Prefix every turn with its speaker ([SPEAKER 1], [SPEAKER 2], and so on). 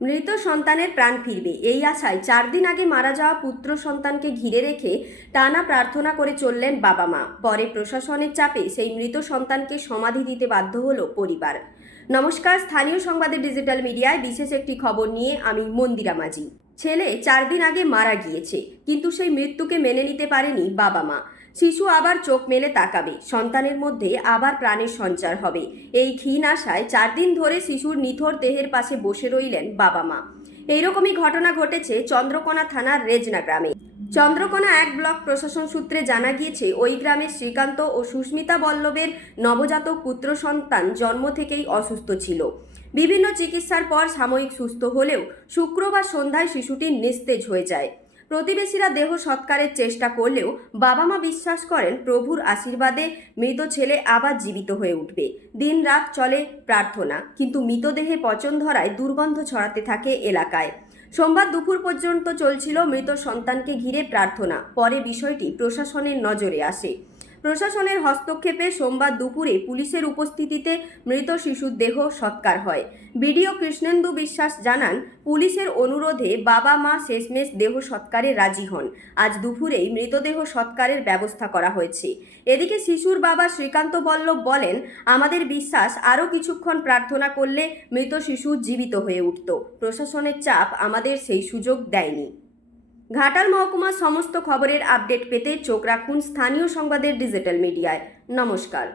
[SPEAKER 1] মৃত সন্তানের প্রাণ ফিরবে। এই আশায় চার দিন আগে মারা যাওয়া পুত্র সন্তানকে ঘিরে রেখে টানা প্রার্থনা করে চললেন বাবা মা। পরে প্রশাসনের চাপে সেই মৃত সন্তানকে সমাধি দিতে বাধ্য হলো পরিবার। নমস্কার, স্থানীয় সংবাদের ডিজিটাল মিডিয়ায় বিশেষ একটি খবর নিয়ে আমি মন্দিরা মাঝি। ছেলে চার দিন আগে মারা গিয়েছে, কিন্তু সেই মৃত্যুকে মেনে নিতে পারেনি বাবা মা। শিশু আবার চোখ মেলে তাকাবে। সন্তানের মধ্যে আবার প্রাণের সঞ্চার হবে। এই ক্ষীণ আশায় চার দিন ধরে শিশুর নিথর দেহের পাশে বসে রইলেন বাবা মা। এইরকমই ঘটনা ঘটেছে চন্দ্রকোনা থানার রেজনা গ্রামে। চন্দ্রকোনা এক ব্লক প্রশাসন সূত্রে জানা গিয়েছে, ওই গ্রামের শ্রীকান্ত ও সুস্মিতা বল্লভের নবজাতক পুত্র সন্তান জন্ম থেকেই অসুস্থ ছিল। বিভিন্ন চিকিৎসার পর সাময়িক সুস্থ হলেও শুক্রবার সন্ধ্যায় শিশুটি নিস্তেজ হয়ে যায়। প্রতিবেশীরা দেহ সৎকারের চেষ্টা করলেও বাবা মা বিশ্বাস করেন প্রভুর আশীর্বাদে মৃত ছেলে আবার জীবিত হয়ে উঠবে। দিন রাত চলে প্রার্থনা, কিন্তু মৃতদেহে পচন ধরায় দুর্গন্ধ ছড়াতে থাকে এলাকায়। সোমবার দুপুর পর্যন্ত চলছিল মৃত সন্তানকে ঘিরে প্রার্থনা, পরে বিষয়টি প্রশাসনের নজরে আসে। প্রশাসনের হস্তক্ষেপে সোমবার দুপুরে পুলিশের উপস্থিতিতে মৃত শিশুর দেহ সৎকার হয়। বিডিও কৃষ্ণেন্দু বিশ্বাস জানান, পুলিশের অনুরোধে বাবা মা শেষমেশ দেহ সৎকারে রাজি হন। আজ দুপুরেই মৃতদেহ সৎকারের ব্যবস্থা করা হয়েছে। এদিকে শিশুর বাবা শ্রীকান্ত বল্লভ বলেন, আমাদের বিশ্বাস, আরও কিছুক্ষণ প্রার্থনা করলে মৃত শিশু জীবিত হয়ে উঠত। প্রশাসনের চাপ আমাদের সেই সুযোগ দেয়নি। ঘাটাল মহকুমার সমস্ত খবরের আপডেট পেতে চোখ রাখুন স্থানীয় সংবাদের ডিজিটাল মিডিয়ায়। নমস্কার।